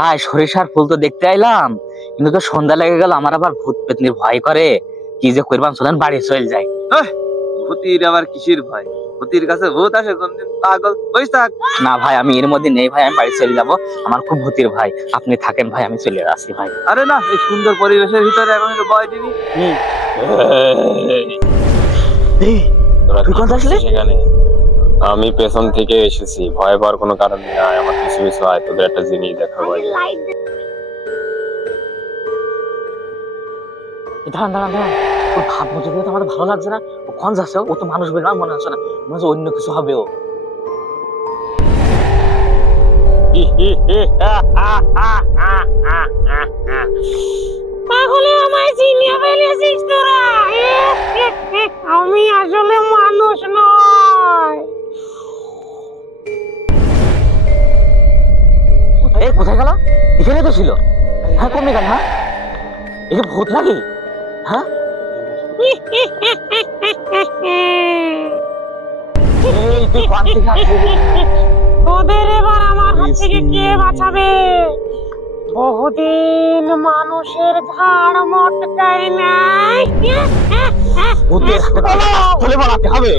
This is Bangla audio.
ভাই সরিষার ফুল তো দেখতে আইলাম, কিন্তু তো সন্ধ্যা লেগে গেল, আমার আবার ভূত পেতনির ভয় করে। কি যে করবাম, চলেন বাড়ি চলে যাই। ভূতির আবার কিসির ভয়? ভূতির কাছে ভূত আসে কোনদিন? পাগল বই থাক। না ভাই, আমি এর মধ্যে নেই ভাই, আমি বাড়ি চলে যাবো। আমার খুব ভূতির ভাই, আপনি থাকেন ভাই, আমি চলে আসি ভাই। আরে না, এই সুন্দর পরিবেশের ভিতরে এখন একটু ভয় দিবি? তোরা তুই কি কোথা আসলি? করছিস এখানে? আমি পেছন থেকে এসেছি, ভয় পাওয়ার কোনো কারণ নেই। আমার কিছু কিছু হয়, তোদের একটা জিনিস দেখাবো। দাঁড়ান দাঁড়ান দাঁড়ান, ওর ভাবমূর্তি দেখে তো আমাদের ভালো লাগছে না। ও কোন যাচ্ছে? ও তো মানুষ বের মনে হচ্ছে না, মনে হচ্ছে অন্য কিছু হবে। ও তাহলে আমায় চিনিয়ে ফেলেছিস তোরা? আমি আসলে মানুষ নয়। এই কোথায় গেল? এখানে তো ছিল। হ্যাঁ, কমে গেল। হ্যাঁ, এটা ভূত নাকি? হ্যাঁ, এই তুই কোন থেকে আসলি? ওদের এবার আমার হাত থেকে কে বাঁচাবে? বহুদিন মানুষের ঘাড় মটকায় নাই। ভূতের হাতে তুলে বানাতে হবে।